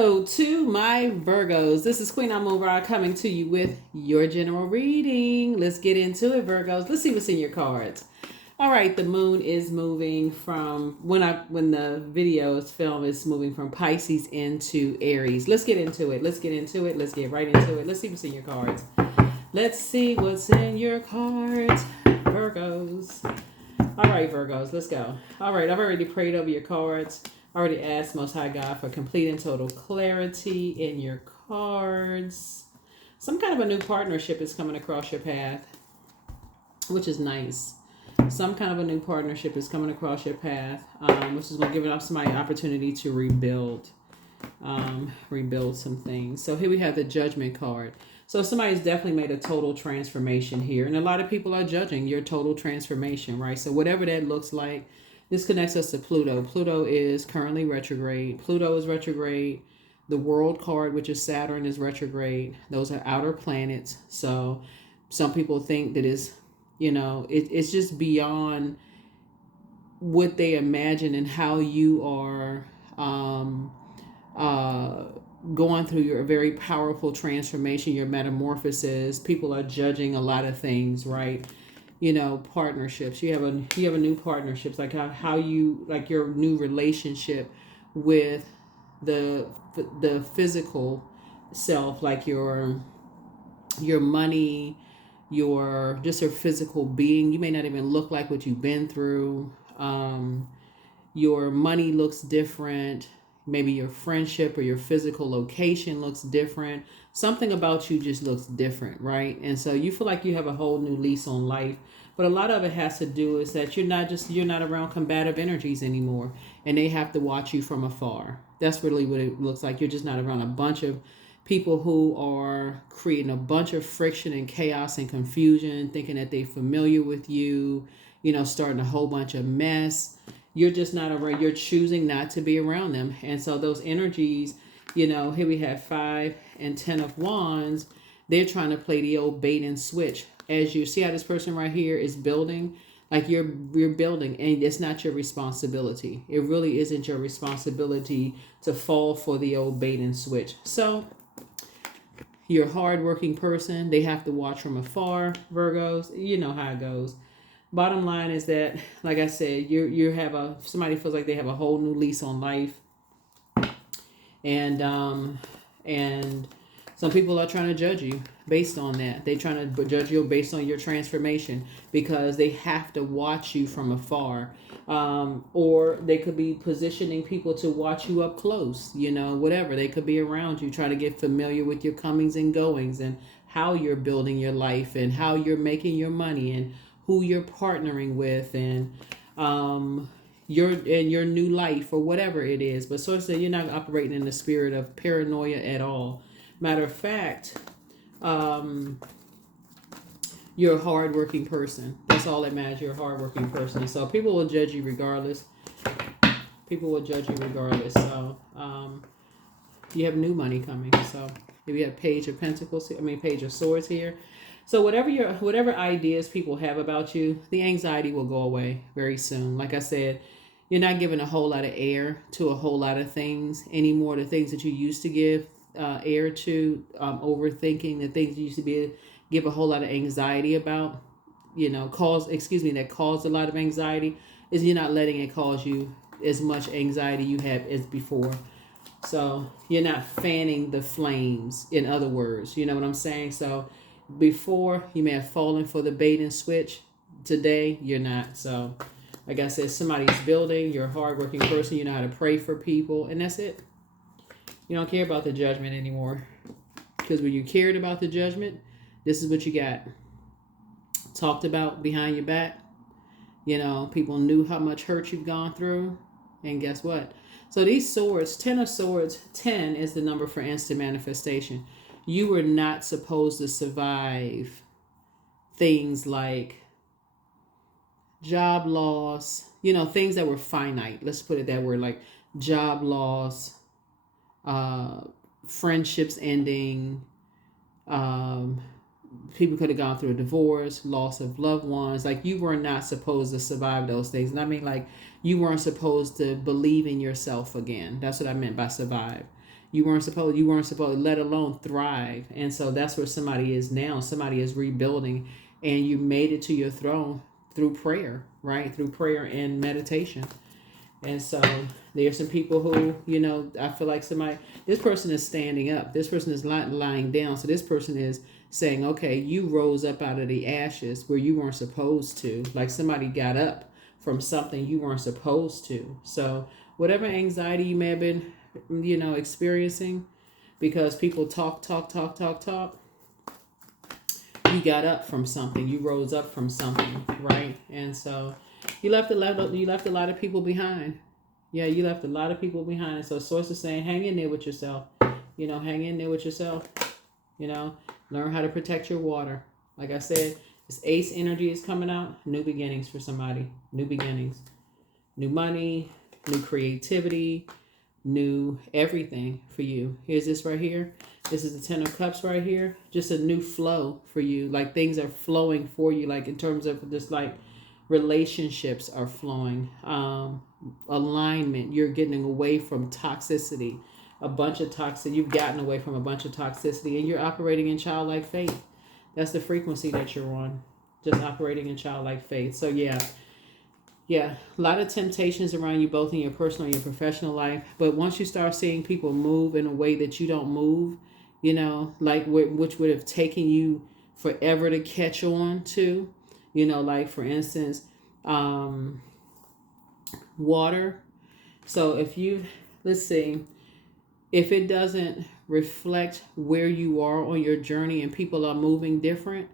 Hello to my Virgos. This is Queen Amun Ra coming to you with your general reading. Let's get into it, Virgos. Let's see what's in your cards. All right, the moon is moving from when the video is filmed, it's moving from Pisces into Aries. Let's get into it. Let's get right into it. Let's see what's in your cards. Let's see what's in your cards, Virgos. All right, Virgos, let's go. All right, I've already prayed over your cards. I already asked Most High God for complete and total clarity in your cards. Some kind of a new partnership is coming across your path, which is nice. Some kind of a new partnership is coming across your path, which is going to give somebody opportunity to rebuild some things. So here we have the Judgment card. So somebody's definitely made a total transformation here. And a lot of people are judging your total transformation, right? So whatever that looks like, this connects us to Pluto. Pluto is currently retrograde. Pluto is retrograde. The World card, which is Saturn, is retrograde. Those are outer planets. So some people think that it's just beyond what they imagine and how you are going through your very powerful transformation, your metamorphosis. People are judging a lot of things, right? Partnerships. You have a new partnerships, like how you like your new relationship with the physical self, like your money, your physical being. You may not even look like what you've been through. Your money looks different. Maybe your friendship or your physical location looks different. Something about you just looks different, right? And so you feel like you have a whole new lease on life. But a lot of it has to do is that you're not around combative energies anymore, and they have to watch you from afar. That's really what it looks like. You're just not around a bunch of people who are creating a bunch of friction and chaos and confusion, thinking that they're familiar with you, starting a whole bunch of mess. You're just not around. You're choosing not to be around them. And so those energies, here we have 5 and 10 of Wands. They're trying to play the old bait and switch. As you see how this person right here is building, like you're building, and it's not your responsibility. It really isn't your responsibility to fall for the old bait and switch. So you're a hardworking person. They have to watch from afar, Virgos. You know how it goes. Bottom line is that, like I said, somebody feels like they have a whole new lease on life, and some people are trying to judge you based on that. They're trying to judge you based on your transformation because they have to watch you from afar, or they could be positioning people to watch you up close. Whatever, they could be around you, trying to get familiar with your comings and goings and how you're building your life and how you're making your money and who you're partnering with, and your new life or whatever it is. But so that you're not operating in the spirit of paranoia at all. Matter of fact, you're a hardworking person. That's all that matters. You're a hardworking person. So people will judge you regardless. So you have new money coming. So if you have Page of Pentacles, Page of Swords here. So whatever ideas people have about you, the anxiety will go away very soon. Like I said, you're not giving a whole lot of air to a whole lot of things anymore. The things that you used to give air to, overthinking, the things you used to give a whole lot of anxiety about, that caused a lot of anxiety, is you're not letting it cause you as much anxiety you have as before. So you're not fanning the flames, in other words. You know what I'm saying? So before, you may have fallen for the bait and switch. Today, you're not. So, like I said, somebody's building. You're a hardworking person. You know how to pray for people. And that's it. You don't care about the judgment anymore. Because when you cared about the judgment, this is what you got. Talked about behind your back. People knew how much hurt you've gone through. And guess what? So these swords, 10 of Swords, 10 is the number for instant manifestation. You were not supposed to survive things like job loss, things that were finite. Let's put it that word, like job loss, friendships ending. People could have gone through a divorce, loss of loved ones. Like you were not supposed to survive those things. And like you weren't supposed to believe in yourself again. That's what I meant by survive. You weren't supposed, let alone thrive. And so that's where somebody is now. Somebody is rebuilding, and you made it to your throne through prayer, right? Through prayer and meditation. And so there's some people who, I feel like this person is standing up. This person is not lying down. So this person is saying, okay, you rose up out of the ashes where you weren't supposed to. Like somebody got up from something you weren't supposed to. So whatever anxiety you may have been, experiencing, because people talk, you got up from something. You rose up from something, right? And so you left a lot of people behind. Yeah, you left a lot of people behind. So Source is saying, hang in there with yourself. Hang in there with yourself. Learn how to protect your water. Like I said, this ace energy is coming out. New beginnings for somebody. New beginnings. New money, new creativity, new everything for you. Here's this right here. This is the Ten of Cups right here. Just a new flow for you. Like things are flowing for you. Like in terms of just like relationships are flowing. Alignment. You're getting away from toxicity. You've gotten away from a bunch of toxicity, and you're operating in childlike faith. That's the frequency that you're on. Just operating in childlike faith. So yeah, a lot of temptations around you, both in your personal and your professional life. But once you start seeing people move in a way that you don't move, like which would have taken you forever to catch on to, like for instance, water. So let's see, if it doesn't reflect where you are on your journey and people are moving different,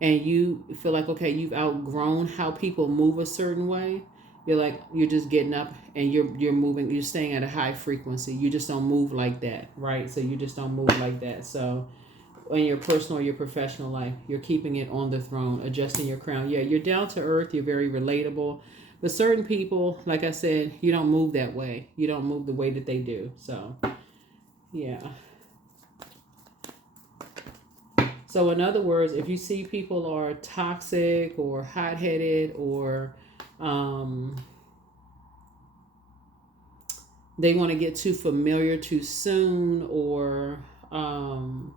and you feel like, okay, you've outgrown how people move a certain way, you're just getting up and you're moving, you're staying at a high frequency. You just don't move like that, right? So you just don't move like that. So in your personal or your professional life, you're keeping it on the throne, adjusting your crown. Yeah, you're down to earth, you're very relatable. But certain people, like I said, you don't move that way. You don't move the way that they do. So, yeah. So in other words, if you see people are toxic or hot-headed or they want to get too familiar too soon, or trying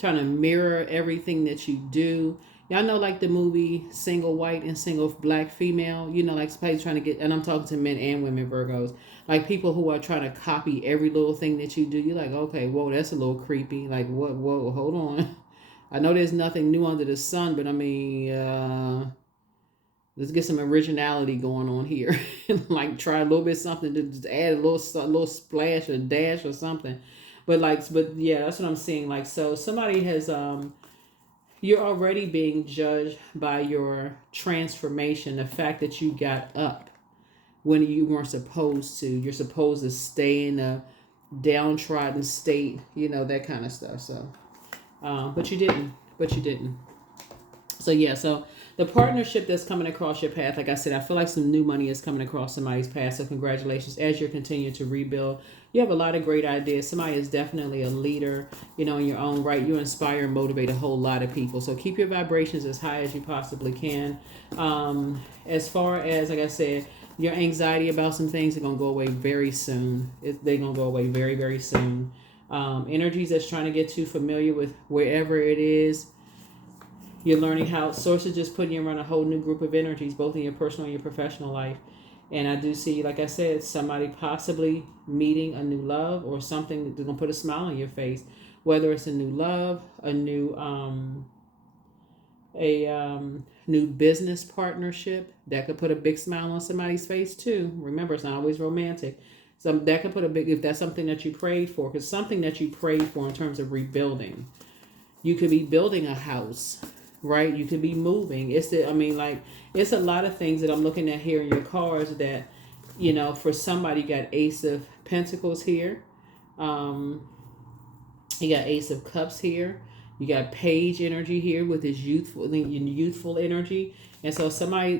to mirror everything that you do. Y'all know like the movie Single White and Single Black Female, like somebody's trying to get, and I'm talking to men and women, Virgos, like people who are trying to copy every little thing that you do. You're like, okay, whoa, that's a little creepy. Like, what, whoa, hold on. I know there's nothing new under the sun, but I mean, let's get some originality going on here. Like try a little bit something to just add a little splash or dash or something. But yeah, that's what I'm seeing. Like, so somebody has, you're already being judged by your transformation. The fact that you got up when you weren't supposed to. You're supposed to stay in a downtrodden state, that kind of stuff. So, but you didn't. So yeah, so the partnership that's coming across your path, like I said, I feel like some new money is coming across somebody's path. So congratulations as you're continuing to rebuild. You have a lot of great ideas. Somebody is definitely a leader, in your own right. You inspire and motivate a whole lot of people. So keep your vibrations as high as you possibly can. As far as, like I said, your anxiety about some things are going to go away very soon. They're going to go away very, very soon. Energies that's trying to get too familiar with wherever it is. You're learning how Source is just putting you around a whole new group of energies, both in your personal and your professional life. And I do see, like I said, somebody possibly meeting a new love or something that's going to put a smile on your face. Whether it's a new love, a new new business partnership that could put a big smile on somebody's face too. Remember, it's not always romantic. So that could put if that's something that you prayed for, because something that you prayed for in terms of rebuilding. You could be building a house, right? You could be moving. It's a lot of things that I'm looking at here in your cards that, for somebody, you got Ace of Pentacles here. You got Ace of Cups here. You got Page energy here with this youthful energy. And so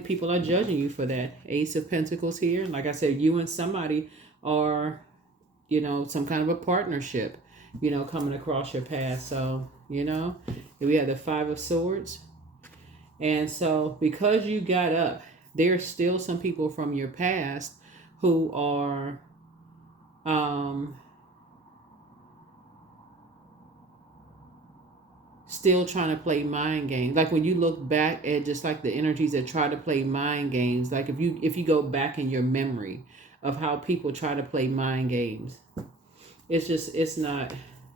people are judging you for that. Ace of Pentacles here. Like I said, you and somebody are, some kind of a partnership, coming across your path. So, we have the Five of Swords. And so because you got up, there's still some people from your past who are um, still trying to play mind games. Like when you look back at just like the energies that try to play mind games, like if you go back in your memory of how people try to play mind games, it's not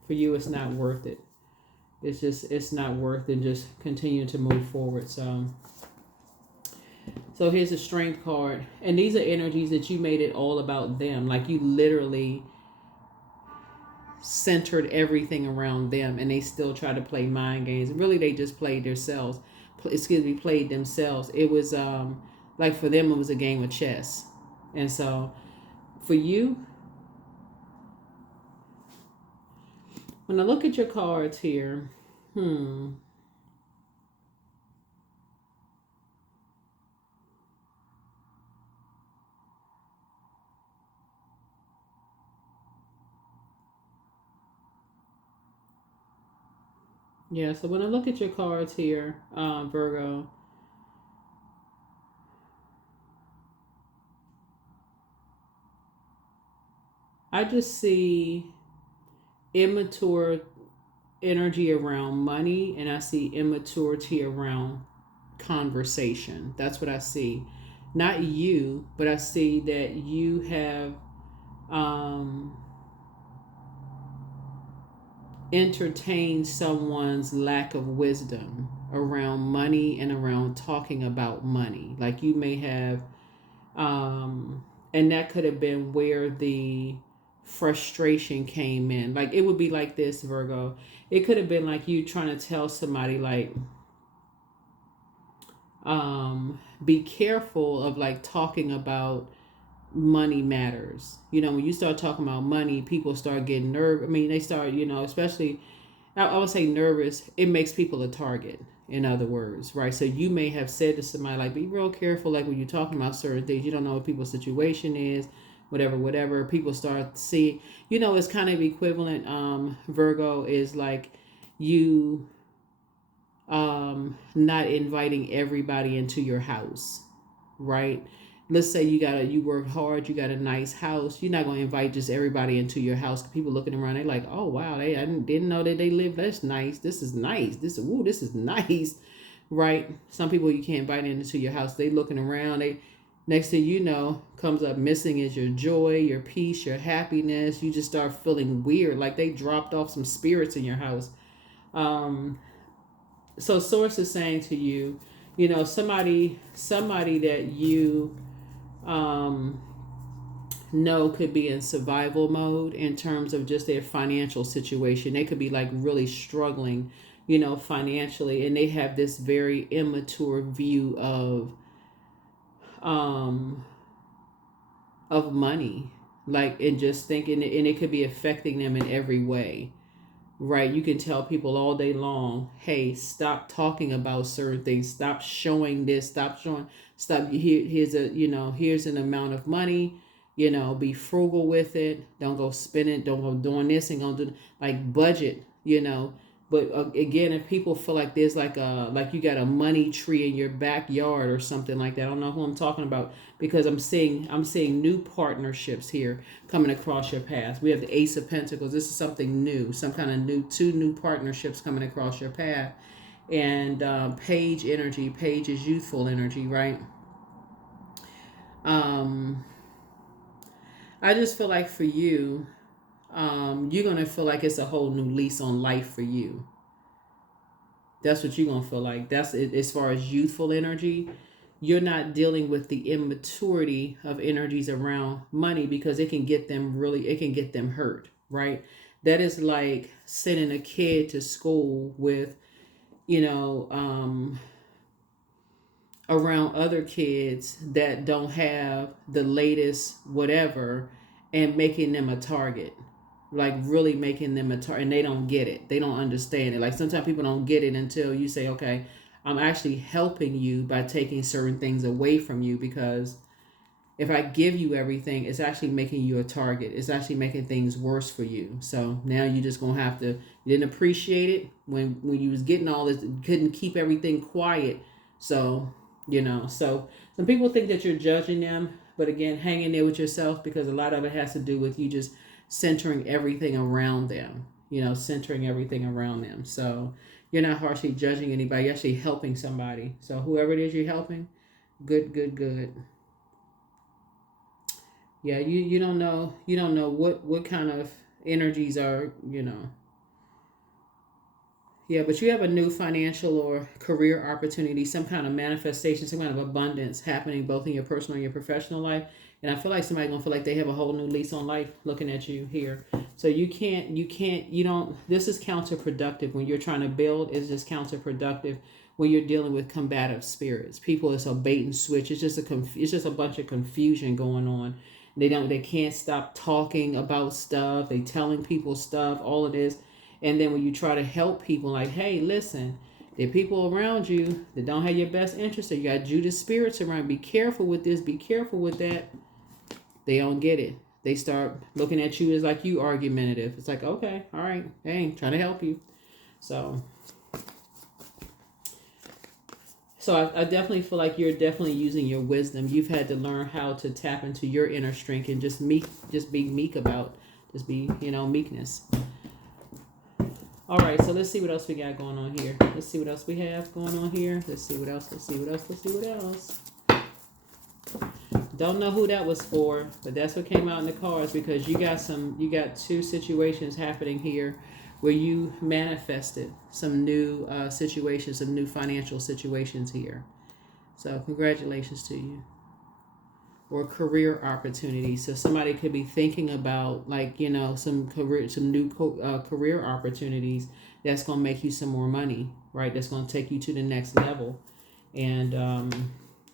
for you. It's not worth it. It's not worth it. Just continue to move forward. So here's a strength card, and these are energies that you made it all about them. Like you literally centered everything around them, and they still try to play mind games. Really, they just played themselves. Played themselves. It was like for them, it was a game of chess, and so for you, when I look at your cards here, yeah. So when I look at your cards here, Virgo, I just see immature energy around money, and I see immaturity around conversation. That's what I see. Not you, but I see that you have um, entertained someone's lack of wisdom around money and around talking about money. Like you may have, and that could have been where the frustration came in. Like it would be like this, Virgo. It could have been like you trying to tell somebody, like, be careful of like talking about money matters. You know, when you start talking about money, people start getting nervous. I mean, they start, especially, I would say nervous. It makes people a target, in other words, right? So you may have said to somebody, like, be real careful, like when you're talking about certain things. You don't know what people's situation is, whatever. People start to see, it's kind of equivalent. Virgo is like you not inviting everybody into your house, right? Let's say you work hard, you got a nice house. You're not gonna invite just everybody into your house. People looking around, they like, oh wow, I didn't know that they live. That's nice. This is nice. This is nice, right? Some people you can't invite into your house. They looking around. They next thing you know, comes up missing is your joy, your peace, your happiness. You just start feeling weird, like they dropped off some spirits in your house. So source is saying to you, somebody that you know could be in survival mode in terms of just their financial situation. They could be like really struggling, financially, and they have this very immature view of money, like, and just thinking, and it could be affecting them in every way. Right, you can tell people all day long, hey, stop talking about certain things, stop showing this, stop here's an amount of money, be frugal with it, don't go spending, don't go doing this and don't do, like, budget, but again, if people feel like there's like you got a money tree in your backyard or something like that, I don't know who I'm talking about, because I'm seeing new partnerships here coming across your path. We have the Ace of Pentacles. This is something new, some kind of two new partnerships coming across your path. And Page energy. Page is youthful energy, right? I just feel like for you, you're gonna feel like it's a whole new lease on life for you. That's what you're gonna feel like. That's it. As far as youthful energy, you're not dealing with the immaturity of energies around money, because it can get them hurt, right? That is like sending a kid to school with, you know, around other kids that don't have the latest whatever, and making them a target, like really making them a target, and they don't get it, they don't understand it. Like sometimes people don't get it until you say, okay, I'm actually helping you by taking certain things away from you, because if I give you everything, it's actually making you a target, it's actually making things worse for you. So now you just gonna have to, you didn't appreciate it when you was getting all this, you couldn't keep everything quiet. So so some people think that you're judging them, but again, hang in there with yourself, because a lot of it has to do with you just centering everything around them, centering everything around them. So you're not harshly judging anybody, you're actually helping somebody. So whoever it is you're helping, good, good, good. Yeah, you don't know, what kind of energies are, yeah, but you have a new financial or career opportunity, some kind of manifestation, some kind of abundance happening both in your personal and your professional life. And I feel like somebody's gonna feel like they have a whole new lease on life looking at you here. So you don't, this is counterproductive. When you're trying to build, it's just counterproductive when you're dealing with combative spirits. People, it's a bait and switch. It's just a bunch of confusion going on. They can't stop talking about stuff. They telling people stuff, all of this. And then when you try to help people, like, hey, listen, there are people around you that don't have your best interest. So you got Judas spirits around. Be careful with this. Be careful with that. They don't get it. They start looking at you as like you argumentative. It's like, okay, all right, hey, trying to help you. So I definitely feel like you're definitely using your wisdom. You've had to learn how to tap into your inner strength and just be meek about, just be, meekness. All right, so let's see what else we got going on here. Let's see what else we have going on here. Let's see what else. Don't know who that was for, but that's what came out in the cards, because you got two situations happening here where you manifested some new situations, some new financial situations here. So congratulations to you. Or career opportunities. So somebody could be thinking about, like, some new career opportunities that's going to make you some more money, right? That's going to take you to the next level. And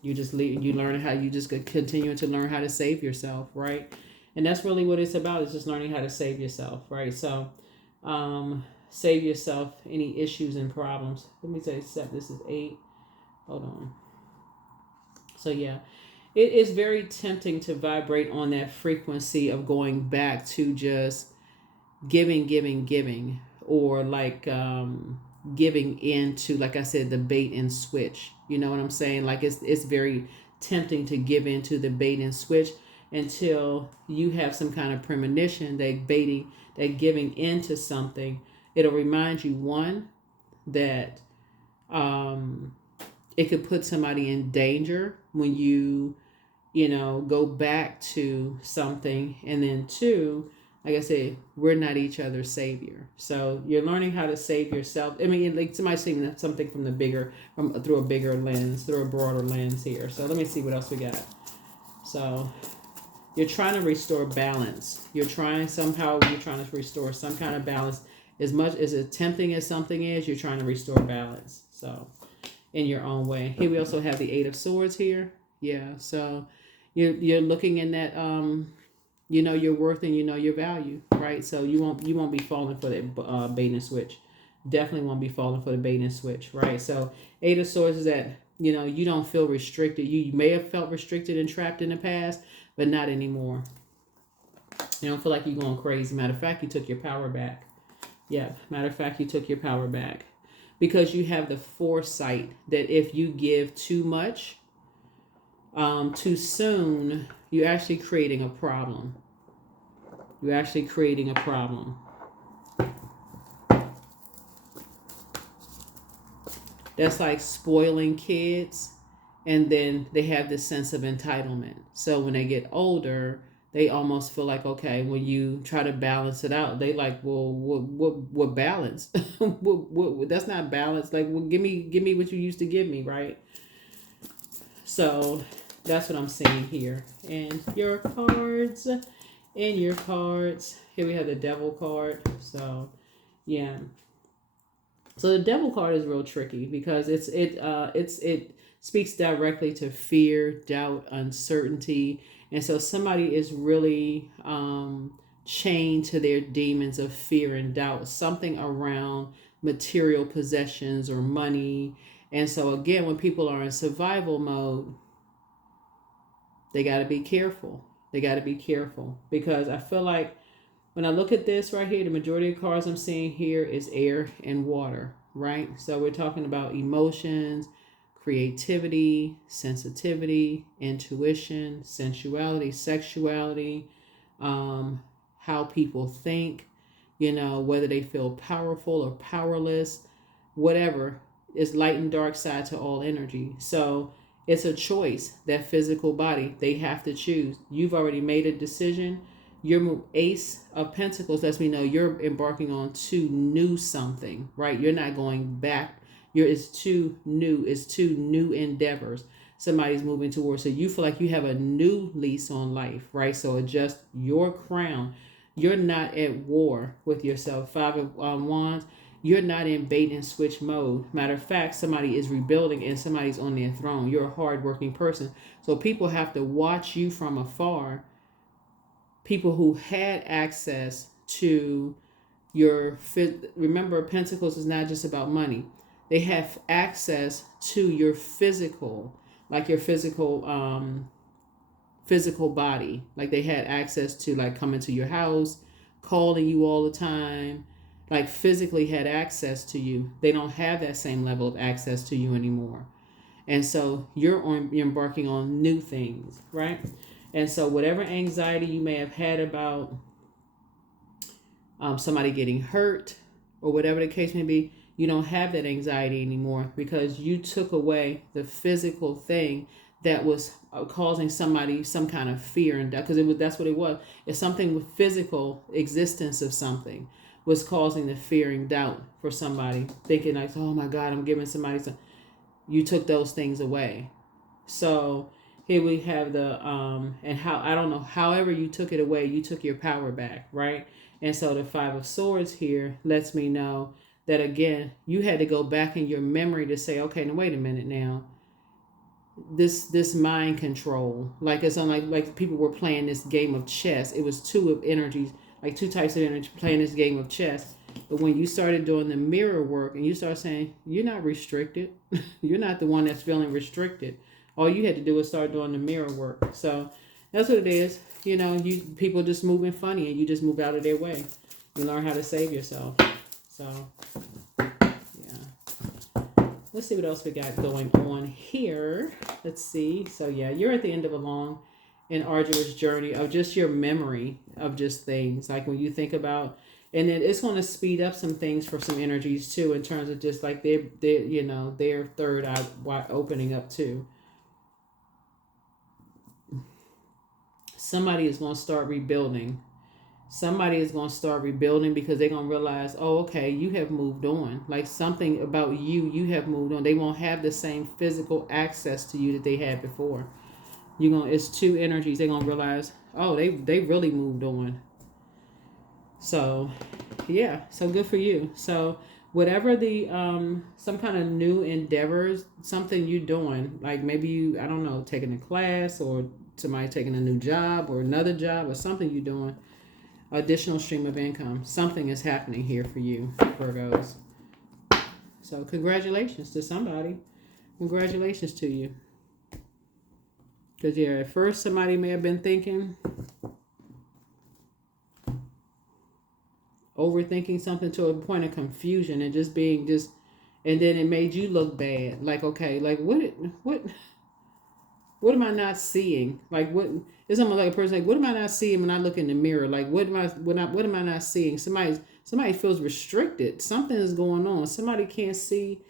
you learn how, you just continue to learn how to save yourself, right? And that's really what it's about, is just learning how to save yourself, right? So save yourself any issues and problems. Let me say, this is 8. Hold on. So yeah. It is very tempting to vibrate on that frequency of going back to just giving, or like giving into, like I said, the bait and switch. You know what I'm saying? Like it's very tempting to give into the bait and switch until you have some kind of premonition that giving into something. It'll remind you, one, that it could put somebody in danger when you go back to something. And then 2, like I said, we're not each other's savior. So you're learning how to save yourself. I mean, like somebody's seeing something through a bigger lens, through a broader lens here. So let me see what else we got. So you're trying to restore balance. You're trying to restore some kind of balance. As much as tempting as something is, you're trying to restore balance. So in your own way. Here we also have the 8 of Swords here. Yeah. So you're looking in that your worth and your value, right? So you won't be falling for that bait and switch. Definitely won't be falling for the bait and switch, right? So 8 of Swords is that you don't feel restricted. You may have felt restricted and trapped in the past, but not anymore. You don't feel like you're going crazy. Matter of fact, you took your power back. Yeah, matter of fact, you took your power back, because you have the foresight that if you give too much too soon, you're actually creating a problem. That's like spoiling kids, and then they have this sense of entitlement. So when they get older, they almost feel like, okay, when you try to balance it out, they like, well, what balance? what, that's not balance. Like, well, give me what you used to give me, right? So that's what I'm seeing here. And your cards. Here we have the Devil card. So yeah. So the Devil card is real tricky, because it speaks directly to fear, doubt, uncertainty. And so somebody is really chained to their demons of fear and doubt, something around material possessions or money. And so again, when people are in survival mode, they got to be careful. Because I feel like when I look at this right here, the majority of cards I'm seeing here is air and water, right? So we're talking about emotions, creativity, sensitivity, intuition, sensuality, sexuality, how people think, whether they feel powerful or powerless, whatever. Is light and dark side to all energy. So it's a choice. That physical body, they have to choose. You've already made a decision. Your Ace of Pentacles lets me know you're embarking on to new something, right? You're not going back. It's too new. It's two new endeavors somebody's moving towards. So you feel like you have a new lease on life, right? So adjust your crown. You're not at war with yourself. Five of Wands. You're not in bait and switch mode. Matter of fact, somebody is rebuilding and somebody's on their throne. You're a hardworking person. So people have to watch you from afar. People who had access to remember, Pentacles is not just about money. They have access to your physical, like your physical body. Like they had access to, like, coming to your house, calling you all the time, like physically had access to you. They don't have that same level of access to you anymore. And so you're embarking on new things, right? And so whatever anxiety you may have had about somebody getting hurt or whatever the case may be, you don't have that anxiety anymore because you took away the physical thing that was causing somebody some kind of fear and doubt, because that's what it was. It's something with physical existence of something was causing the fear and doubt for somebody, thinking like, oh my God, I'm giving somebody some. You took those things away. So here we have the and how, I don't know, however you took it away, you took your power back, right? And so the Five of Swords here lets me know that, again, you had to go back in your memory to say, okay, now wait a minute now. This mind control, like it's on, like people were playing this game of chess. It was two of energies, like two types of energy playing this game of chess. But when you started doing the mirror work and you start saying, you're not restricted, you're not the one that's feeling restricted. All you had to do was start doing the mirror work. So that's what it is. You people just moving funny and you just move out of their way. You learn how to save yourself. So yeah. Let's see what else we got going on here. Let's see. So yeah, you're at the end of a long and arduous journey of just your memory of just things. Like when you think about, and then it's going to speed up some things for some energies too, in terms of just like their third eye opening up too. Somebody is going to start rebuilding. Somebody is going to start rebuilding because they're going to realize, oh, okay, you have moved on. Like something about you have moved on. They won't have the same physical access to you that they had before. It's two energies. They're going to realize, oh, they really moved on. So, yeah, so good for you. So whatever the, some kind of new endeavors, something you're doing, like maybe you, I don't know, taking a class or somebody taking a new job or another job or something you're doing, additional stream of income. Something is happening here for you, Virgos. So congratulations to somebody. Congratulations to you. Because yeah, at first somebody may have been thinking, overthinking something to a point of confusion and just being just, and then it made you look bad. Like, okay, like what am I not seeing? Like what, it's almost like a person like, what am I not seeing when I look in the mirror? Like what am I not seeing? Somebody feels restricted. Something is going on. Somebody can't see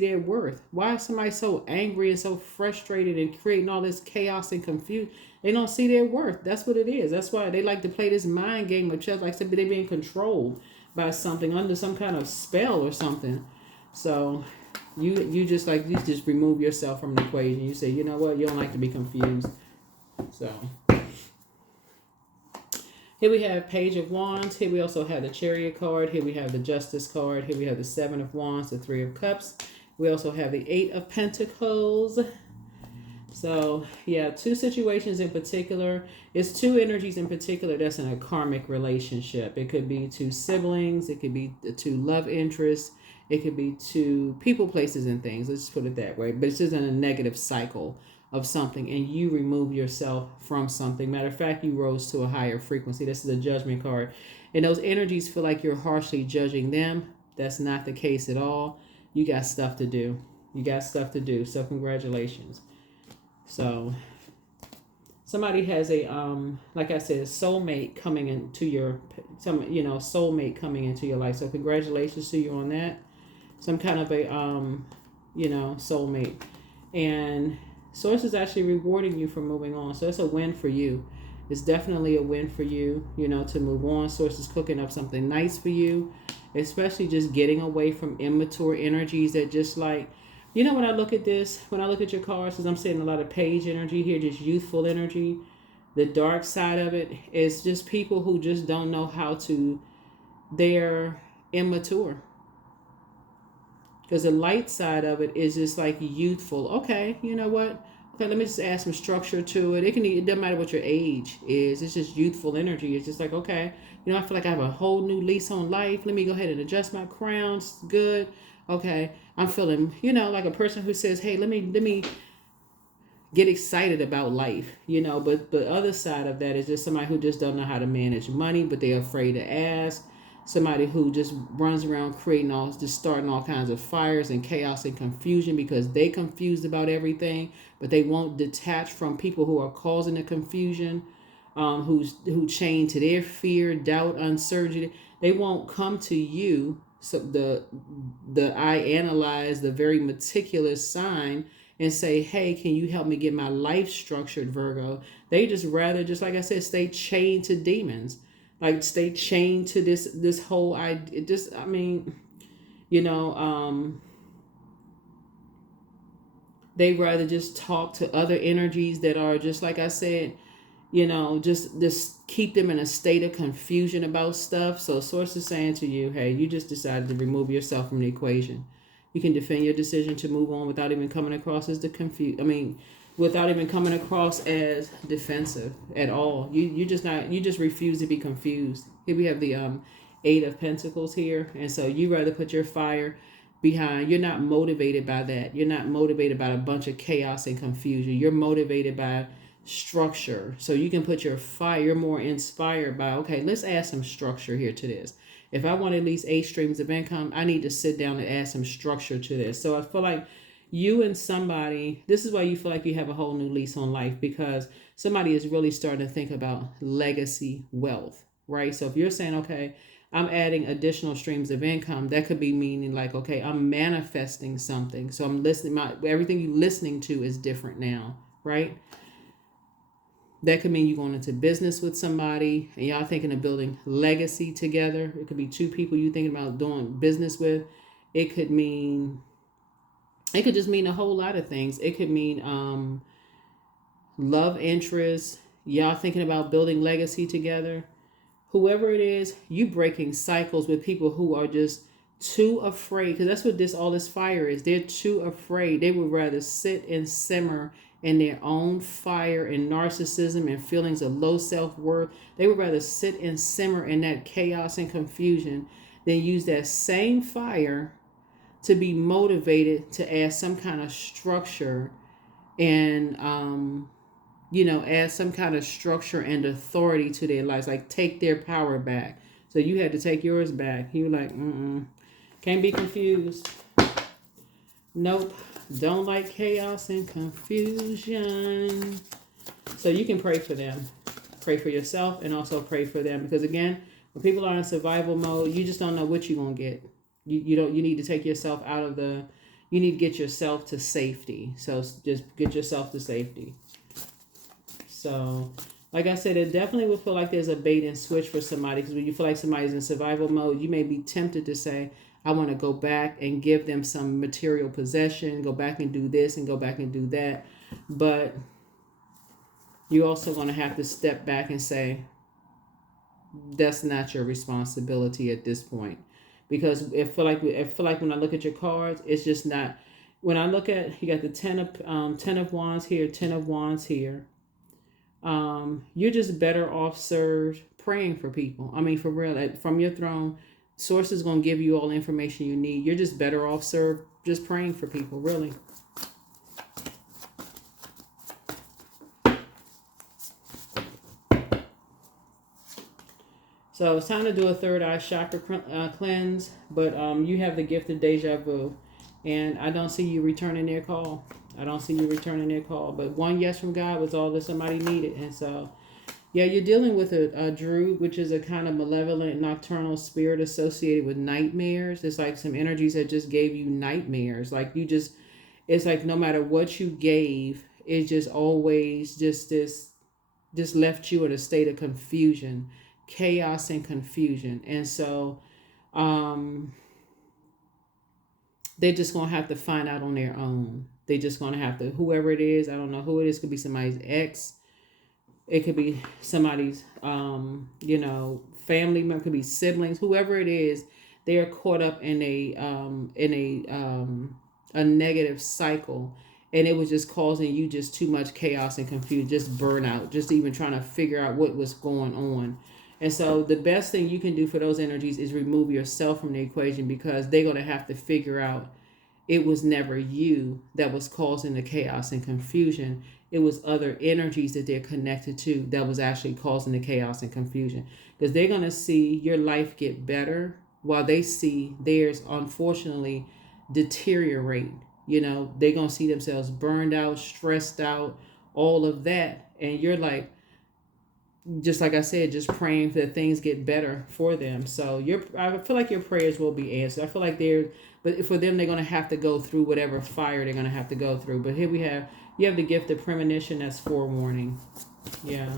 their worth. Why is somebody so angry and so frustrated and creating all this chaos and confusion? They don't see their worth. That's what it is. That's why they like to play this mind game of chess, like they're being controlled by something, under some kind of spell or something. So you just remove yourself from the equation. You say, you know what? You don't like to be confused. So here we have Page of Wands. Here we also have the Chariot card. Here we have the Justice card. Here we have the Seven of Wands, the Three of Cups. We also have the Eight of Pentacles. So yeah, two situations in particular. It's two energies in particular that's in a karmic relationship. It could be two siblings. It could be two love interests. It could be two people, places, and things. Let's just put it that way. But it's just in a negative cycle of something, and you remove yourself from something. Matter of fact, you rose to a higher frequency. This is a Judgment card. And those energies feel like you're harshly judging them. That's not the case at all. You got stuff to do. You got stuff to do. So congratulations. So somebody has a like I said, soulmate coming into your soulmate coming into your life. So congratulations to you on that. Some kind of a soulmate. And source is actually rewarding you for moving on. So it's a win for you. It's definitely a win for you, to move on. Source is cooking up something nice for you, especially just getting away from immature energies that just like, when I look at this, when I look at your cards, because I'm seeing a lot of page energy here, just youthful energy. The dark side of it is just people who just don't know how to, they're immature. Because the light side of it is just like youthful. Okay, you know what? Okay, let me just add some structure to it. It doesn't matter what your age is. It's just youthful energy. It's just like, okay, I feel like I have a whole new lease on life. Let me go ahead and adjust my crowns. Good. Okay, I'm feeling, like a person who says, hey, let me get excited about life, But the other side of that is just somebody who just don't know how to manage money, but they're afraid to ask. Somebody who just runs around starting all kinds of fires and chaos and confusion because they confused about everything, but they won't detach from people who are causing the confusion, who chain to their fear, doubt, uncertainty. They won't come to you. So I analyze the very meticulous sign and say, hey, can you help me get my life structured, Virgo? They just rather, just like I said, stay chained to demons. Like stay chained to this whole idea. They rather just talk to other energies that are just like I said, just keep them in a state of confusion about stuff. So source is saying to you, hey, you just decided to remove yourself from the equation. You can defend your decision to move on without even coming across as without even coming across as defensive at all. You just refuse to be confused. Here we have the 8 of Pentacles here, and so you rather put your fire behind. You're not motivated by that. You're not motivated by a bunch of chaos and confusion. You're motivated by structure. So you can put your fire. You're more inspired by, okay, let's add some structure here to this. If I want at least 8 streams of income, I need to sit down and add some structure to this. So I feel like you and somebody, this is why you feel like you have a whole new lease on life, because somebody is really starting to think about legacy wealth, right? So if you're saying, okay, I'm adding additional streams of income, that could be meaning like, okay, I'm manifesting something. So I'm listening, everything you're listening to is different now, right? That could mean you're going into business with somebody and y'all thinking of building legacy together. It could be 2 people you thinking about doing business with. It could just mean a whole lot of things. It could mean love interest. Y'all thinking about building legacy together. Whoever it is, you breaking cycles with people who are just too afraid. Because that's what all this fire is. They're too afraid. They would rather sit and simmer in their own fire and narcissism and feelings of low self-worth. They would rather sit and simmer in that chaos and confusion than use that same fire to be motivated to add some kind of structure and add some kind of structure and authority to their lives, like take their power back. So you had to take yours back. You were like, can't be confused. Nope. Don't like chaos and confusion. So you can pray for them. Pray for yourself and also pray for them. Because again, when people are in survival mode, you just don't know what you're going to get. You need to take yourself you need to get yourself to safety. So just get yourself to safety. So like I said, it definitely will feel like there's a bait and switch for somebody, because when you feel like somebody's in survival mode, you may be tempted to say, I want to go back and give them some material possession, go back and do this and go back and do that. But you also going to have to step back and say, that's not your responsibility at this point. Because I feel like when I look at your cards, it's just not. When I look at, you got the 10 of Wands here, 10 of Wands here. You're just better off served praying for people. For real, from your throne, Source is going to give you all the information you need. You're just better off served just praying for people, really. So it's time to do a third eye chakra cleanse, but you have the gift of deja vu. And I don't see you returning their call. I don't see you returning their call. But one yes from God was all that somebody needed. And so, yeah, you're dealing with a druid, which is a kind of malevolent nocturnal spirit associated with nightmares. It's like some energies that just gave you nightmares. Like you just, it's like no matter what you gave, it just always just left you in a state of confusion, chaos and confusion. And so, um, they're just gonna have to find out on their own. They're just gonna have to, whoever it is, I don't know who it is, could be somebody's ex, it could be somebody's family member, could be siblings, whoever it is, they're caught up in a negative cycle, and it was just causing you just too much chaos and confusion, just burnout, just even trying to figure out what was going on. And so the best thing you can do for those energies is remove yourself from the equation, because they're going to have to figure out it was never you that was causing the chaos and confusion. It was other energies that they're connected to that was actually causing the chaos and confusion. Because they're going to see your life get better while they see theirs, unfortunately, deteriorate. They're going to see themselves burned out, stressed out, all of that. And you're like, just like I said, just praying that things get better for them. So I feel like your prayers will be answered. I feel like but for them, they're going to have to go through whatever fire they're going to have to go through. But here you have the gift of premonition, that's forewarning. Yeah.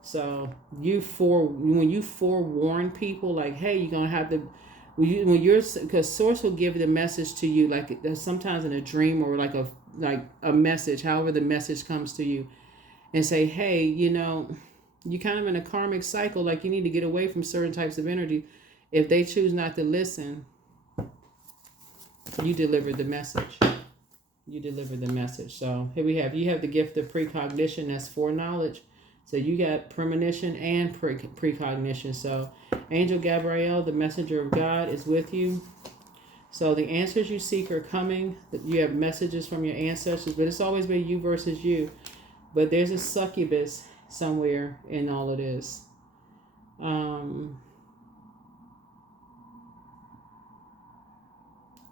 So when you forewarn people, like, hey, you're going to have to, because source will give the message to you, like sometimes in a dream, or like a message, however the message comes to you, and say, hey, you're kind of in a karmic cycle, like you need to get away from certain types of energy. If they choose not to listen, you delivered the message. So here you have the gift of precognition, that's foreknowledge. So you got premonition and precognition. So Angel Gabriel, the messenger of God, is with you. So the answers you seek are coming. You have messages from your ancestors, but it's always been you versus you. But there's a succubus somewhere in all of this.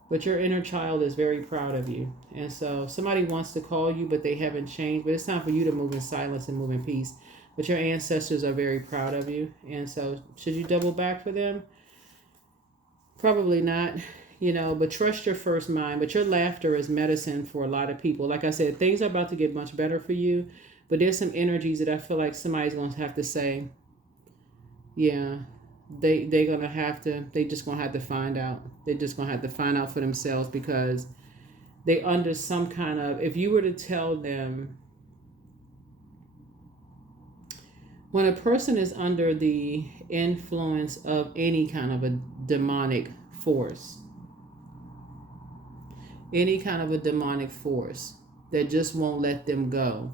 But your inner child is very proud of you. And so somebody wants to call you, but they haven't changed. But it's time for you to move in silence and move in peace. But your ancestors are very proud of you. And so should you double back for them? Probably not. But trust your first mind. But your laughter is medicine for a lot of people. Like I said, things are about to get much better for you. But there's some energies that I feel like somebody's going to have to say, yeah, they just going to have to find out. They're just going to have to find out for themselves, because they under some kind of, if you were to tell them, when a person is under the influence of any kind of a demonic force, that just won't let them go,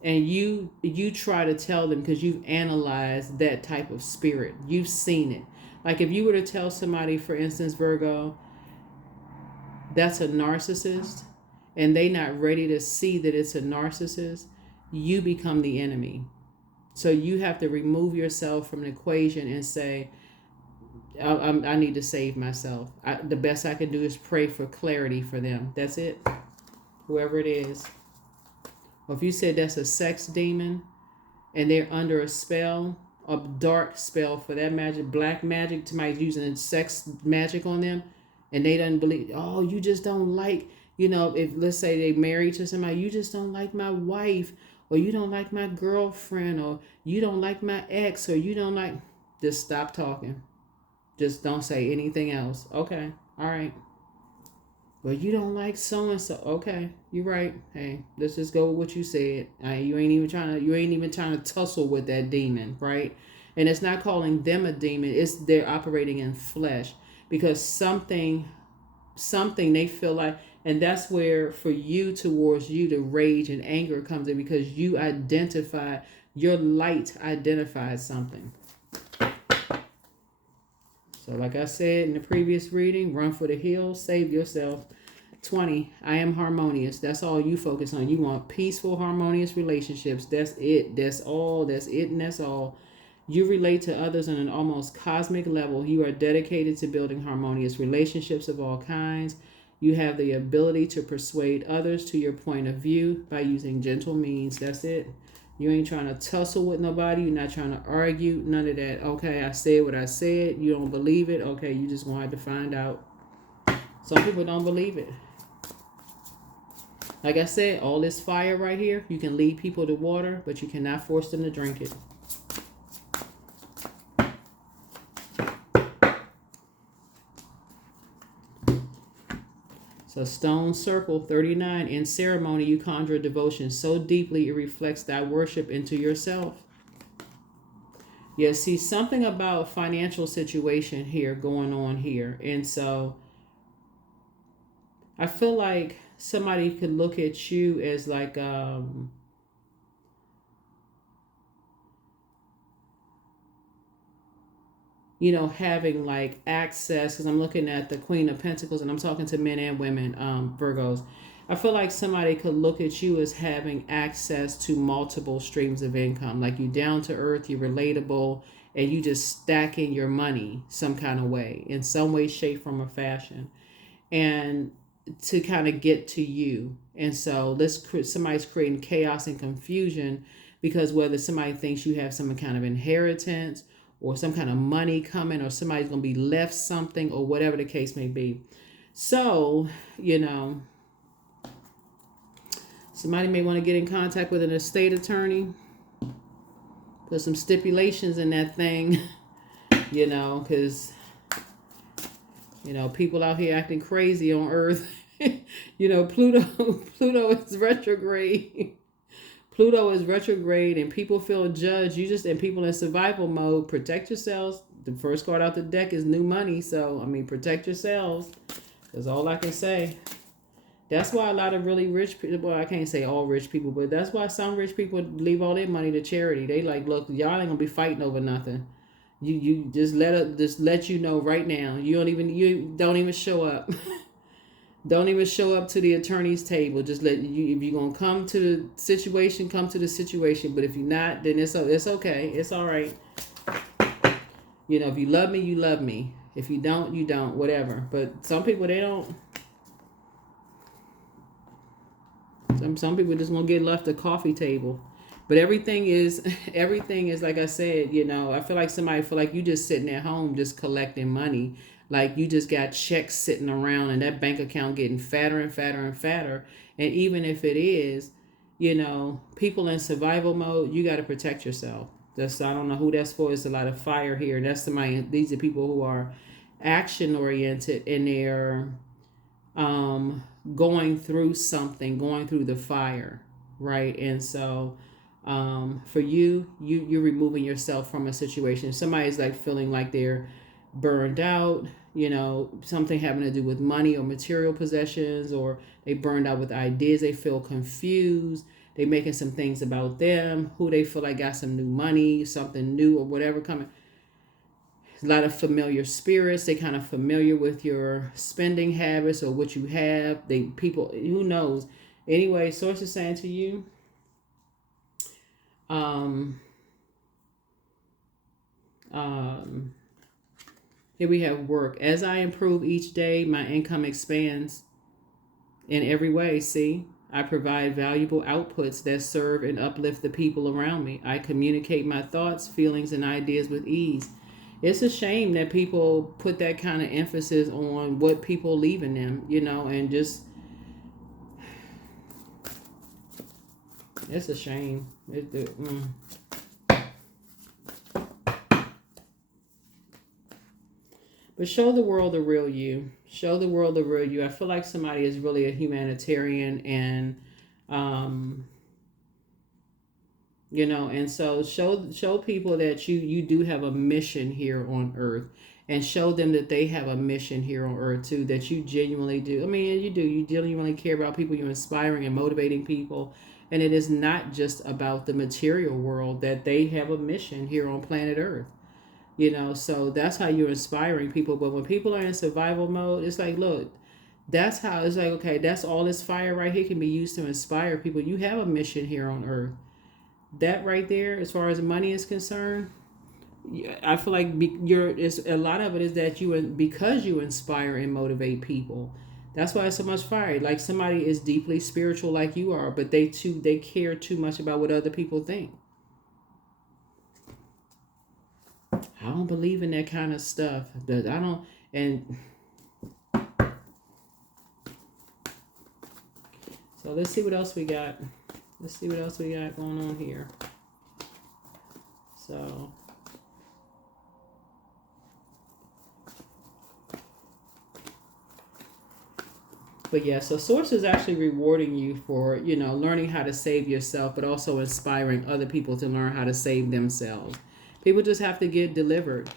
and you try to tell them, because you've analyzed that type of spirit, you've seen it. Like if you were to tell somebody, for instance, Virgo, that's a narcissist, and they not ready to see that it's a narcissist, you become the enemy. So you have to remove yourself from the equation and say, I need to save myself. The best I can do is pray for clarity for them. That's it. Whoever it is. Or if you said that's a sex demon and they're under a spell, a dark spell for that magic, black magic, somebody's using sex magic on them, and they don't believe, oh, you just don't like, if let's say they married to somebody, you just don't like my wife, or you don't like my girlfriend, or you don't like my ex, or you don't like, just stop talking. Just don't say anything else. Okay. All right. Well, you don't like so-and-so. Okay. You're right. Hey, let's just go with what you said. You ain't even trying to tussle with that demon, right? And it's not calling them a demon. It's they're operating in flesh, because something they feel like, and that's where for you, towards you, the rage and anger comes in, because you identify, your light identifies something. So like I said in the previous reading, run for the hills, save yourself. 20, I am harmonious. That's all you focus on. You want peaceful, harmonious relationships. That's it. That's all. That's it, and that's all. You relate to others on an almost cosmic level. You are dedicated to building harmonious relationships of all kinds. You have the ability to persuade others to your point of view by using gentle means. That's it. You ain't trying to tussle with nobody. You're not trying to argue. None of that. Okay, I said what I said. You don't believe it. Okay, you just going to have to find out. Some people don't believe it. Like I said, all this fire right here, you can lead people to water, but you cannot force them to drink it. So stone circle 39. In ceremony, you conjure a devotion so deeply it reflects thy worship into yourself. Yeah, see, something about financial situation here going on here. And so I feel like somebody could look at you as like you know, having like access, because I'm looking at the Queen of Pentacles and I'm talking to men and women, Virgos. I feel like somebody could look at you as having access to multiple streams of income. Like you down to earth, you're relatable, and you just stacking your money some kind of way, in some way, shape, form, or fashion. And to kind of get to you. And so somebody's creating chaos and confusion because whether somebody thinks you have some kind of inheritance or some kind of money coming, or somebody's going to be left something, or whatever the case may be. So, you know, somebody may want to get in contact with an estate attorney, put some stipulations in that thing, you know, because, you know, people out here acting crazy on Earth. You know, Pluto is retrograde. Pluto is retrograde and people feel judged. And people in survival mode, protect yourselves. The first card out the deck is new money. So, I mean, protect yourselves. That's all I can say. That's why a lot of really rich people, well, I can't say all rich people, but that's why some rich people leave all their money to charity. They like, look, y'all ain't gonna be fighting over nothing. You just let you know right now. You don't even show up. Don't even show up to the attorney's table. Just if you're gonna come to the situation, come to the situation. But if you're not, then it's okay. It's all right. You know, if you love me, you love me. If you don't, you don't. Whatever. But some people, they don't. Some people just gonna get left a coffee table. But everything is like I said. You know, I feel like somebody feel like you just sitting at home just collecting money. Like you just got checks sitting around and that bank account getting fatter and fatter and fatter. And even if it is, you know, people in survival mode, you got to protect yourself. I don't know who that's for. It's a lot of fire here. These are people who are action oriented and they're going through something, going through the fire, right? And so for you're removing yourself from a situation. Somebody's like feeling like they're burned out, you know, something having to do with money or material possessions, or they burned out with ideas. They feel confused. They making some things about them, who they feel like got some new money, something new or whatever coming. A lot of familiar spirits. They kind of familiar with your spending habits or what you have. People, who knows? Anyway, source is saying to you, here we have work. As I improve each day, my income expands in every way. See, I provide valuable outputs that serve and uplift the people around me. I communicate my thoughts, feelings, and ideas with ease. It's a shame that people put that kind of emphasis on what people leave in them, you know, and just, it's a shame. But show the world the real you. Show the world the real you. I feel like somebody is really a humanitarian and, you know, and so show people that you do have a mission here on earth, and show them that they have a mission here on earth too, that you genuinely do. I mean, you do. You genuinely care about people. You're inspiring and motivating people. And it is not just about the material world, that they have a mission here on planet earth. You know, so that's how you're inspiring people. But when people are in survival mode, it's like, look, that's how it's like, okay, that's all this fire right here can be used to inspire people. You have a mission here on earth. That right there, as far as money is concerned, I feel like it's a lot of it is that because you inspire and motivate people. That's why it's so much fire. Like somebody is deeply spiritual like you are, but they care too much about what other people think. I don't believe in that kind of stuff. I don't. And so let's see what else we got. Let's see what else we got going on here. So. But yeah, so Source is actually rewarding you for, learning how to save yourself, but also inspiring other people to learn how to save themselves. People just have to get delivered.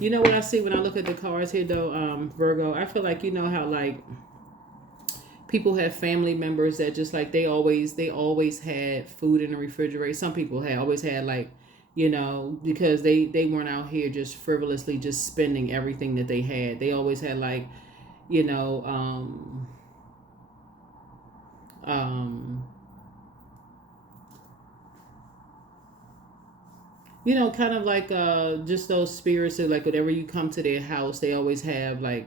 You know what I see when I look at the cards here, though, Virgo? I feel like, how, like, people have family members that just, like, they always had food in the refrigerator. Some people had always had, like, because they weren't out here just frivolously just spending everything that they had. They always had, like, you know, kind of like just those spirits that, like, whenever you come to their house, they always have like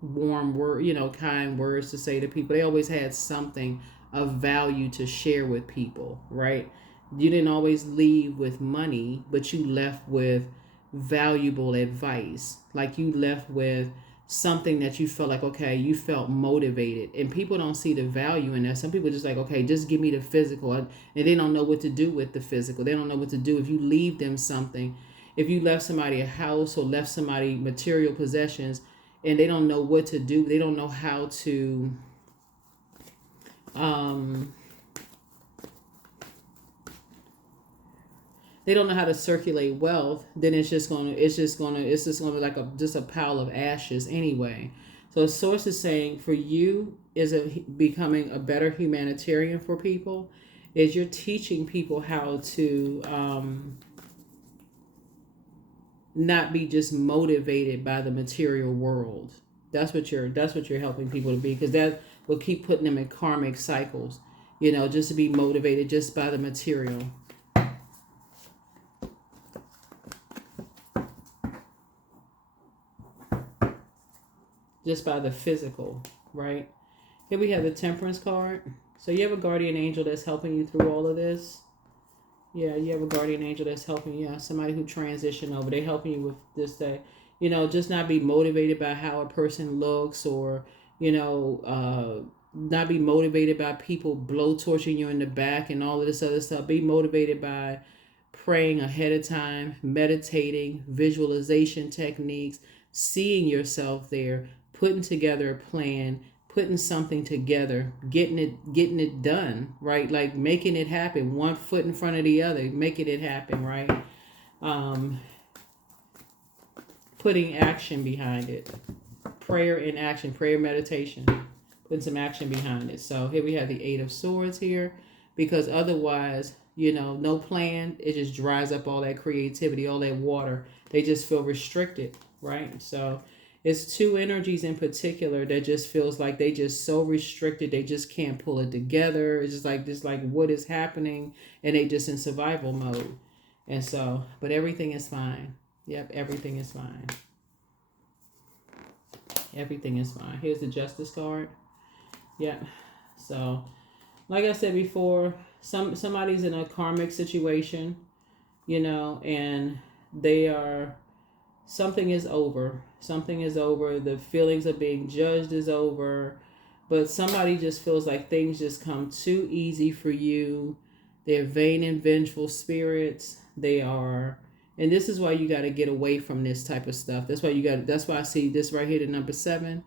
warm word, kind words to say to people. They always had something of value to share with people, right? You didn't always leave with money, but you left with valuable advice. Like you left with something that you felt like, okay, you felt motivated, and people don't see the value in that. Some people just like, okay, just give me the physical, and they don't know what to do with the physical. They don't know what to do if you leave them something. If you left somebody a house or left somebody material possessions, and they don't know what to do, they don't know how to they don't know how to circulate wealth, then it's just gonna be like just a pile of ashes anyway. So Source is saying for you is becoming a better humanitarian for people, is you're teaching people how to not be just motivated by the material world. That's what you're helping people to be, because that will keep putting them in karmic cycles. Just to be motivated just by the material. Just by the physical, right? Here we have the Temperance card. So you have a guardian angel that's helping you through all of this. Yeah, you have a guardian angel that's helping you. Yeah, somebody who transitioned over. They're helping you with this day. Just not be motivated by how a person looks, or, not be motivated by people blowtorching you in the back and all of this other stuff. Be motivated by praying ahead of time, meditating, visualization techniques, seeing yourself there, putting together a plan, putting something together, getting it done, right? Like making it happen, one foot in front of the other, making it happen, right? Putting action behind it. Prayer in action, prayer meditation, putting some action behind it. So here we have the Eight of Swords here, because otherwise, no plan, it just dries up all that creativity, all that water. They just feel restricted, right? So it's two energies in particular that just feels like they just so restricted, they just can't pull it together. It's just like what is happening, and they just in survival mode. And so, but everything is fine. Yep, everything is fine. Everything is fine. Here's the Justice card. Yep. So, like I said before, somebody's in a karmic situation, and they are, something is over. Something is over. The feelings of being judged is over. But somebody just feels like things just come too easy for you. They're vain and vengeful spirits. They are, and this is why you got to get away from this type of stuff. That's why I see this right here, the number 7.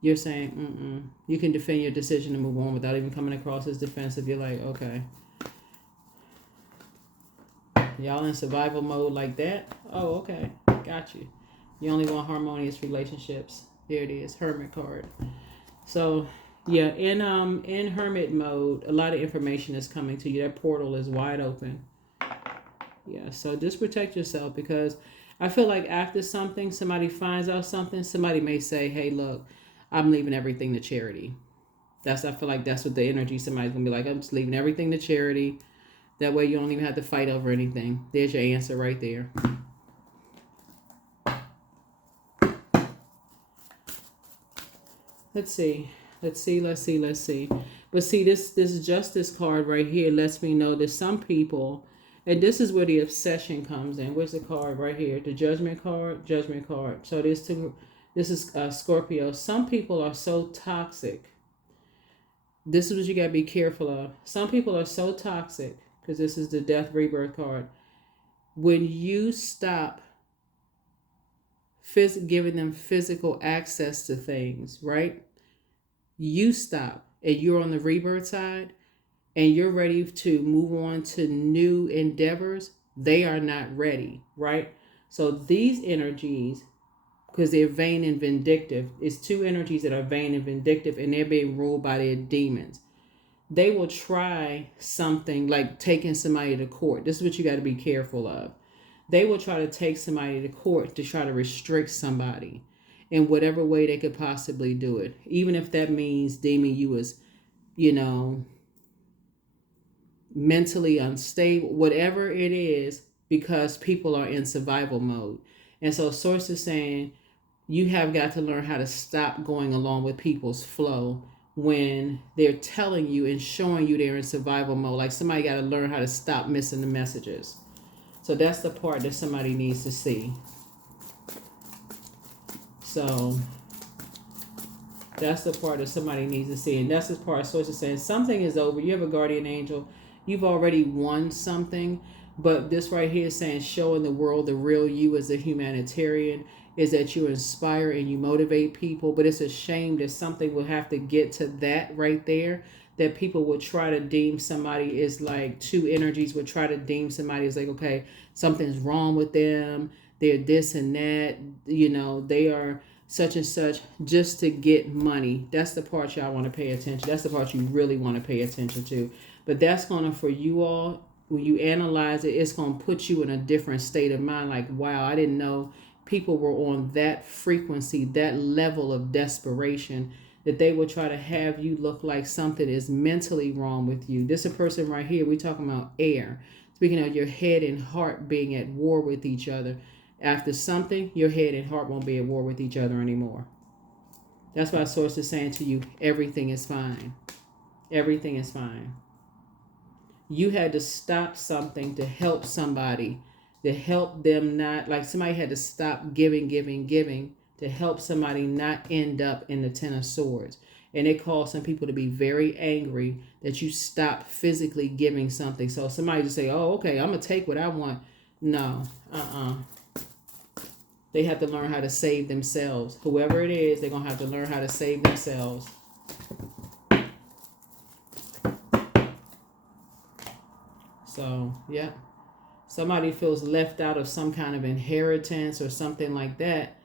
You're saying, you can defend your decision to move on without even coming across as defensive. You're like, okay. Y'all in survival mode like that? Oh, okay. Got you. You only want harmonious relationships. There it is, Hermit card. So, yeah, in Hermit mode, a lot of information is coming to you. That portal is wide open. Yeah, so just protect yourself, because I feel like after somebody finds out something, somebody may say, hey, look, I'm leaving everything to charity. I feel like that's what the energy, somebody's going to be like, I'm just leaving everything to charity. That way you don't even have to fight over anything. There's your answer right there. Let's see. Let's see. But see, this justice card right here lets me know that some people, and this is where the obsession comes in. Where's the card right here? The judgment card, judgment card. So this is Scorpio. Some people are so toxic. This is what you gotta be careful of. Some people are so toxic because this is the death rebirth card. When you stop giving them physical access to things, right? You stop and you're on the rebirth side and you're ready to move on to new endeavors, they are not ready, right? So these energies, because they're vain and vindictive, it's two energies that are vain and vindictive and they're being ruled by their demons. They will try something like taking somebody to court. This is what you got to be careful of. They will try to take somebody to court to try to restrict somebody in whatever way they could possibly do it, even if that means deeming you as, you know, mentally unstable, whatever it is, because people are in survival mode. And so Source is saying you have got to learn how to stop going along with people's flow when they're telling you and showing you they're in survival mode. Like somebody got to learn how to stop missing the messages. So that's the part that somebody needs to see. So that's the part that somebody needs to see. And that's the part Source is saying something is over. You have a guardian angel. You've already won something. But this right here is saying showing the world the real you as a humanitarian is that you inspire and you motivate people. But it's a shame that something will have to get to that right there, that people will try to deem somebody as like two energies would try to deem somebody as like, okay, something's wrong with them. They're this and that, you know, they are such and such just to get money. That's the part y'all want to pay attention. That's the part you really want to pay attention to. But that's going to, for you all, when you analyze it, it's going to put you in a different state of mind. Like, wow, I didn't know people were on that frequency, that level of desperation, that they will try to have you look like something is mentally wrong with you. This is a person right here. We're talking about air. Speaking of your head and heart being at war with each other. After something, your head and heart won't be at war with each other anymore. That's why Source is saying to you, everything is fine. Everything is fine. You had to stop something to help somebody, to help them not, like somebody had to stop giving to help somebody not end up in the Ten of Swords. And it caused some people to be very angry that you stop physically giving something. So somebody just say, oh, okay, I'm going to take what I want. No, They have to learn how to save themselves. Whoever it is, they're going to have to learn how to save themselves. So, yeah. Somebody feels left out of some kind of inheritance or something like that.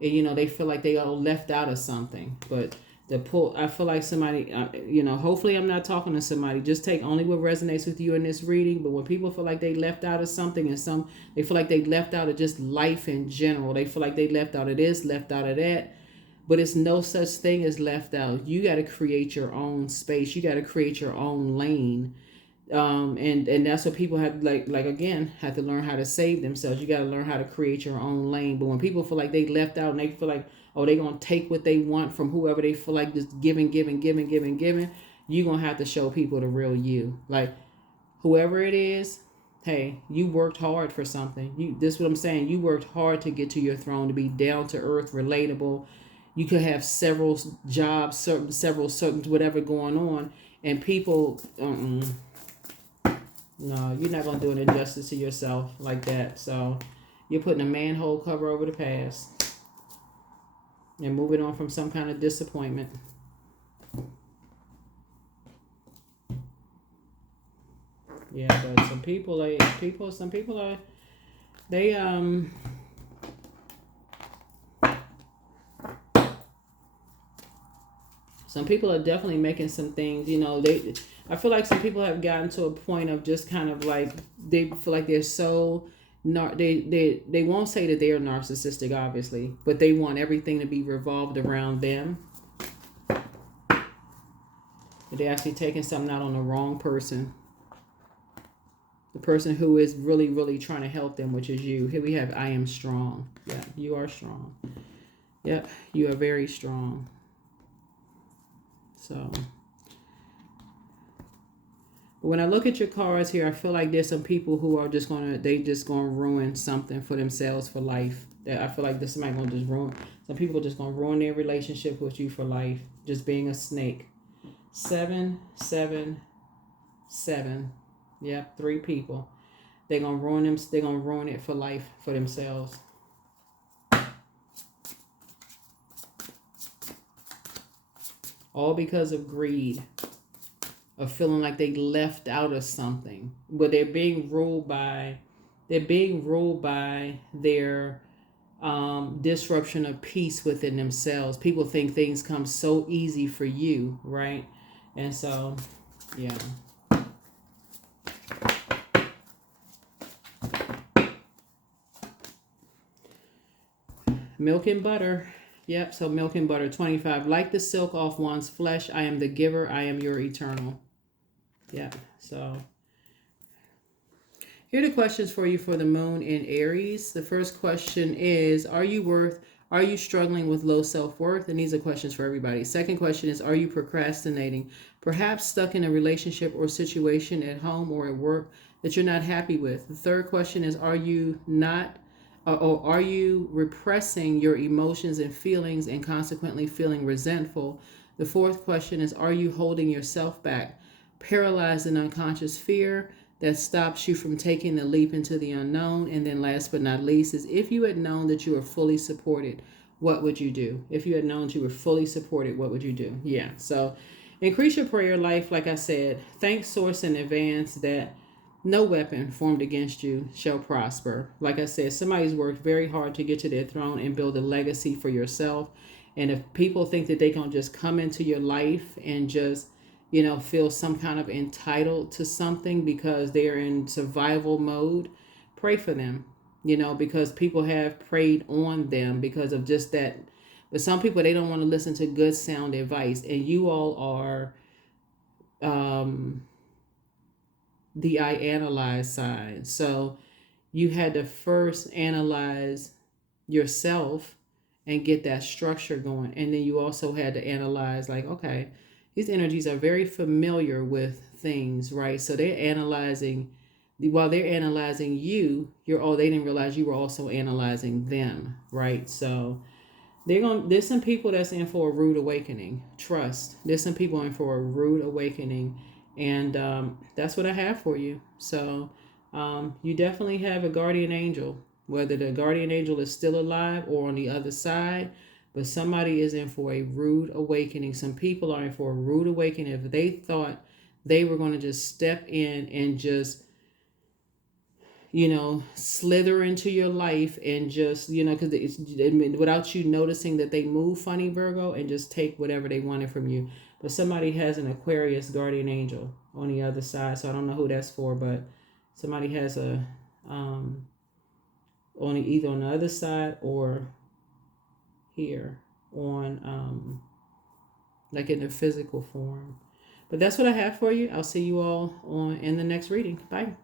And, you know, they feel like they are left out of something. But I feel like somebody, hopefully I'm not talking to somebody. Just take only what resonates with you in this reading. But when people feel like they left out of something and they feel like they left out of just life in general. They feel like they left out of this, left out of that. But it's no such thing as left out. You got to create your own space. You got to create your own lane. And that's what people have have to learn how to save themselves. You got to learn how to create your own lane. But when people feel like they left out and they feel like, oh, they're going to take what they want from whoever they feel like just giving, you're going to have to show people the real you. Like whoever it is, hey, you worked hard for something. This is what I'm saying. You worked hard to get to your throne, to be down to earth, relatable. You could have several jobs, several whatever going on, and people, no, you're not going to do an injustice to yourself like that. So you're putting a manhole cover over the past and moving on from some kind of disappointment. Yeah, but some people are, some people are definitely making some things, I feel like some people have gotten to a point of just kind of like, they feel like they're so, they won't say that they are narcissistic, obviously, but they want everything to be revolved around them. But they're actually taking something out on the wrong person. The person who is really, really trying to help them, which is you. Here we have, I am strong. Yeah, you are strong. Yep, you are very strong. So when I look at your cards here, I feel like there's some people who are just gonna ruin something for themselves for life. That I feel like this somebody gonna just ruin. Some people are just gonna ruin their relationship with you for life. Just being a snake. 7, 7, 7. Yep, 3 people. They're gonna ruin them. They're gonna ruin it for life for themselves. All because of greed. Of feeling like they left out of something. But they're being ruled by their disruption of peace within themselves. People think things come so easy for you, right? And so, yeah. Milk and butter. Yep, so milk and butter, 25. Like the silk off one's flesh, I am the giver, I am your eternal. Yep, so here are the questions for you for the moon in Aries. The first question is, are you struggling with low self-worth? And these are questions for everybody. Second question is, are you procrastinating? Perhaps stuck in a relationship or situation at home or at work that you're not happy with. The third question is, are you repressing your emotions and feelings and consequently feeling resentful? The fourth question is, are you holding yourself back, paralyzed in unconscious fear that stops you from taking the leap into the unknown? And then last but not least is, if you had known that you were fully supported, what would you do? If you had known that you were fully supported, what would you do? Yeah, so increase your prayer life. Like I said, thank Source in advance that no weapon formed against you shall prosper. Like I said, somebody's worked very hard to get to their throne and build a legacy for yourself. And if people think that they can just come into your life and just, feel some kind of entitled to something because they're in survival mode, pray for them, because people have preyed on them because of just that. But some people, they don't want to listen to good sound advice. And you all are the I analyze side. So you had to first analyze yourself and get that structure going. And then you also had to analyze, like, okay, these energies are very familiar with things, right? So they're analyzing, while they're analyzing you, they didn't realize you were also analyzing them, right? So there's some people that's in for a rude awakening. Trust. There's some people in for a rude awakening. And that's what I have for you. So you definitely have a guardian angel, whether the guardian angel is still alive or on the other side. But somebody is in for a rude awakening. Some people are in for a rude awakening. If they thought they were going to just step in and just, slither into your life and just, because without you noticing that they move funny, Virgo, and just take whatever they wanted from you. But somebody has an Aquarius guardian angel on the other side. So I don't know who that's for, but somebody has a, either on the other side or here on, like in the physical form. But that's what I have for you. I'll see you all in the next reading. Bye.